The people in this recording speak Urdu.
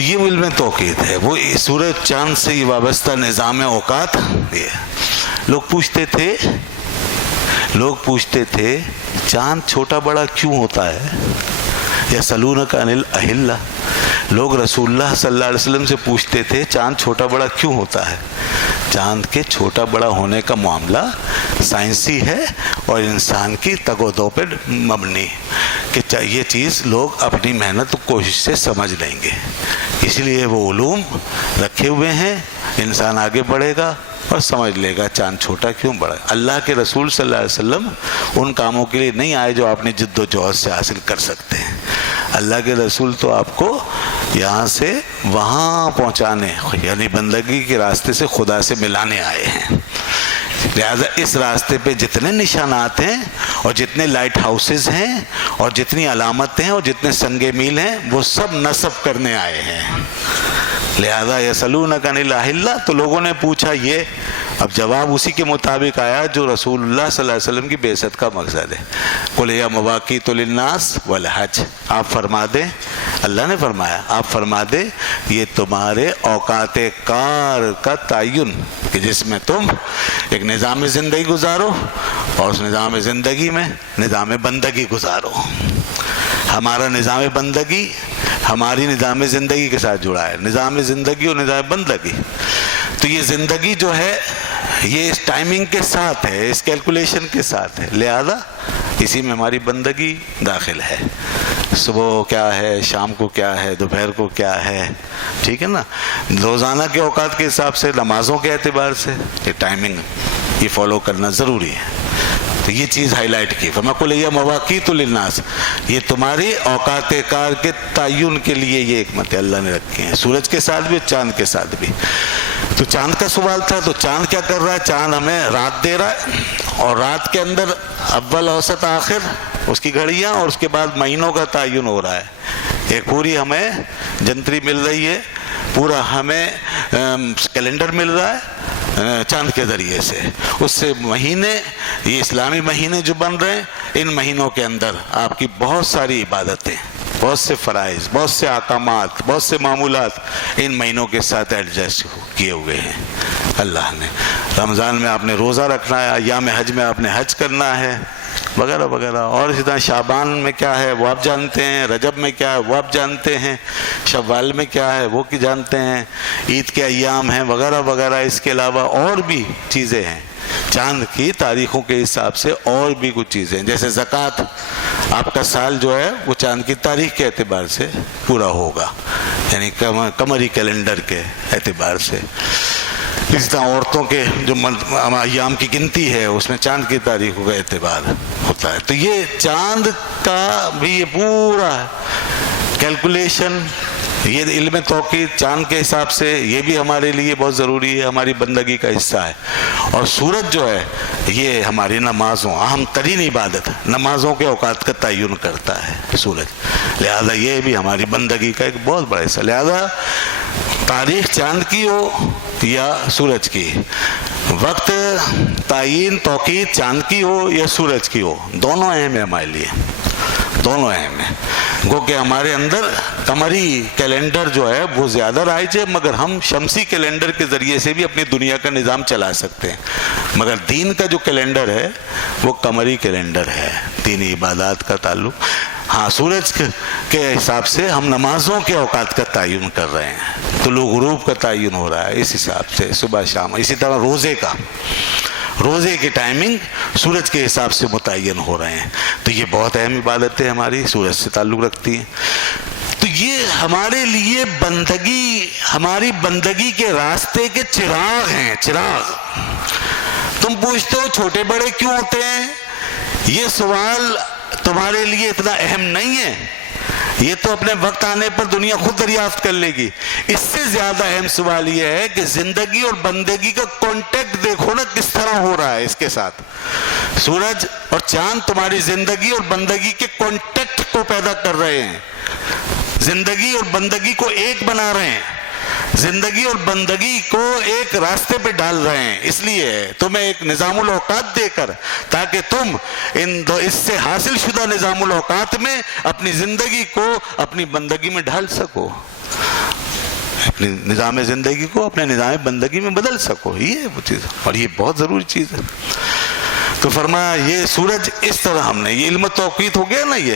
تو یہ علم توقید ہے، وہ سورج چاند سے یہ وابستہ نظام اوقات. یہ لوگ پوچھتے تھے چاند چھوٹا بڑا کیوں ہوتا ہے؟ یسألونک عن الأہلہ، لوگ رسول اللہ صلی اللہ علیہ وسلم سے پوچھتے تھے چاند چھوٹا بڑا کیوں ہوتا ہے؟ چاند کے چھوٹا بڑا ہونے کا معاملہ سائنسی ہے اور انسان کی تگ و دو پہ مبنی، کہ یہ چیز لوگ اپنی محنت و کوشش سے سمجھ لیں گے. اس لیے وہ علوم رکھے ہوئے ہیں، انسان آگے بڑھے گا اور سمجھ لے گا چاند چھوٹا کیوں بڑا. اللہ کے رسول صلی اللہ علیہ وسلم ان کاموں کے لیے نہیں آئے جو آپ نے جد و جہد سے حاصل کر سکتے ہیں. اللہ کے رسول تو آپ کو یہاں سے وہاں پہنچانے، یعنی بندگی کے راستے سے خدا سے ملانے آئے ہیں. لہذا اس راستے پہ جتنے نشانات ہیں اور جتنے لائٹ ہاؤسز ہیں اور جتنی علامتیں ہیں اور جتنے سنگ میل ہیں وہ سب نصب کرنے آئے ہیں. لہذا یسألونک عن الأہلہ، تو لوگوں نے پوچھا یہ، اب جواب اسی کے مطابق آیا جو رسول اللہ صلی اللہ علیہ وسلم کی بعثت کا مقصد ہے. قل ہی مواقیت للناس والحج، آپ فرما دیں، اللہ نے فرمایا آپ فرما دیں یہ تمہارے اوقات کار کا تعین، کہ جس میں تم ایک نظام زندگی گزارو اور اس نظام زندگی میں نظام بندگی گزارو. ہمارا نظام بندگی ہماری نظام زندگی کے ساتھ جڑا ہے، نظام زندگی اور نظام بندگی. تو یہ زندگی جو ہے یہ اس ٹائمنگ کے ساتھ ہے، اس کیلکولیشن کے ساتھ ہے، لہذا اسی میں ہماری بندگی داخل ہے. صبح کیا ہے، شام کو کیا ہے، دوپہر کو کیا ہے، ٹھیک ہے نا. روزانہ کے اوقات کے حساب سے، نمازوں کے اعتبار سے یہ ٹائمنگ یہ فالو کرنا ضروری ہے. تو یہ چیز ہائی لائٹ کی. فَمَقُلْ هِيَ مَوَاقِيتُ لِلنَّاسِ، یہ تمہاری اوقات کار کے تعین کے لیے یہ حکمت اللہ نے رکھی ہیں، سورج کے ساتھ بھی اور چاند کے ساتھ بھی. تو چاند کا سوال تھا، تو چاند کیا کر رہا ہے؟ چاند ہمیں رات دے رہا ہے، اور رات کے اندر اول اوسط آخر اس کی گھڑیاں، اور اس کے بعد مہینوں کا تعین ہو رہا ہے. ایک پوری ہمیں جنتری مل رہی ہے، پورا ہمیں کیلنڈر مل رہا ہے چاند کے ذریعے سے. اس سے مہینے، یہ اسلامی مہینے جو بن رہے ہیں، ان مہینوں کے اندر آپ کی بہت ساری عبادتیں، بہت سے فرائض، بہت سے احکامات، بہت سے معمولات ان مہینوں کے ساتھ ایڈجسٹ کیے ہوئے ہیں اللہ نے. رمضان میں آپ نے روزہ رکھنا ہے، ایام حج میں آپ نے حج کرنا ہے، وغیرہ وغیرہ. اور اسی طرح شعبان میں کیا ہے وہ آپ جانتے ہیں، رجب میں کیا ہے وہ آپ جانتے ہیں، شوال میں کیا ہے وہ کی جانتے ہیں، عید کے ایام ہیں وغیرہ وغیرہ. اس کے علاوہ اور بھی چیزیں ہیں چاند کی تاریخوں کے حساب سے، اور بھی کچھ چیزیں جیسے زکوٰۃ، آپ کا سال جو ہے وہ چاند کی تاریخ کے اعتبار سے پورا ہوگا، یعنی قمری کیلنڈر کے اعتبار سے. اس طرح عورتوں کے جو ایام کی گنتی ہے اس میں چاند کی تاریخوں کا اعتبار ہوتا ہے. تو یہ چاند کا بھی یہ پورا کیلکولیشن، یہ علم توقید چاند کے حساب سے یہ بھی ہمارے لیے بہت ضروری ہے، ہماری بندگی کا حصہ ہے. اور سورج جو ہے یہ ہماری نمازوں، اہم ترین عبادت نمازوں کے اوقات کا تعین کرتا ہے سورج، لہذا یہ بھی ہماری بندگی کا ایک بہت بڑا حصہ. لہذا تاریخ چاند کی ہو یا سورج کی، وقت تعین توقید چاند کی ہو یا سورج کی ہو، دونوں اہم ہیں ہمارے لیے، دونوں اہم ہیں. گو کہ ہمارے اندر قمری کیلنڈر جو ہے وہ زیادہ رائج ہے، مگر ہم شمسی کیلنڈر کے ذریعے سے بھی اپنی دنیا کا نظام چلا سکتے ہیں. مگر دین کا جو کیلنڈر ہے وہ قمری کیلنڈر ہے، دینی عبادات کا تعلق. ہاں سورج کے حساب سے ہم نمازوں کے اوقات کا تعین کر رہے ہیں، طلوع غروب کا تعین ہو رہا ہے اس حساب سے، صبح شام. اسی طرح روزے کی ٹائمنگ سورج کے حساب سے متعین ہو رہے ہیں. تو یہ بہت اہم عبادتیں ہماری سورج سے تعلق رکھتی ہیں. تو یہ ہمارے لیے بندگی، ہماری بندگی کے راستے کے چراغ ہیں، چراغ. تم پوچھتے ہو چھوٹے بڑے کیوں ہوتے ہیں، یہ سوال تمہارے لیے اتنا اہم نہیں ہے، یہ تو اپنے وقت آنے پر دنیا خود دریافت کر لے گی. اس سے زیادہ اہم سوال یہ ہے کہ زندگی اور بندگی کا کانٹیکٹ دیکھو نا کس طرح ہو رہا ہے اس کے ساتھ. سورج اور چاند تمہاری زندگی اور بندگی کے کانٹیکٹ کو پیدا کر رہے ہیں، زندگی اور بندگی کو ایک بنا رہے ہیں، زندگی اور بندگی کو ایک راستے پہ ڈال رہے ہیں. اس لیے تمہیں ایک نظام الاوقات دے کر، تاکہ تم اس سے حاصل شدہ نظام الاوقات میں اپنی زندگی کو اپنی بندگی میں ڈھال سکو. اپنی نظام زندگی کو اپنے نظام بندگی میں بدل سکو، یہ وہ چیز، اور یہ بہت ضروری چیز ہے۔ تو فرمایا یہ سورج اس طرح ہم نے، یہ علم توقیت ہو گیا نا، یہ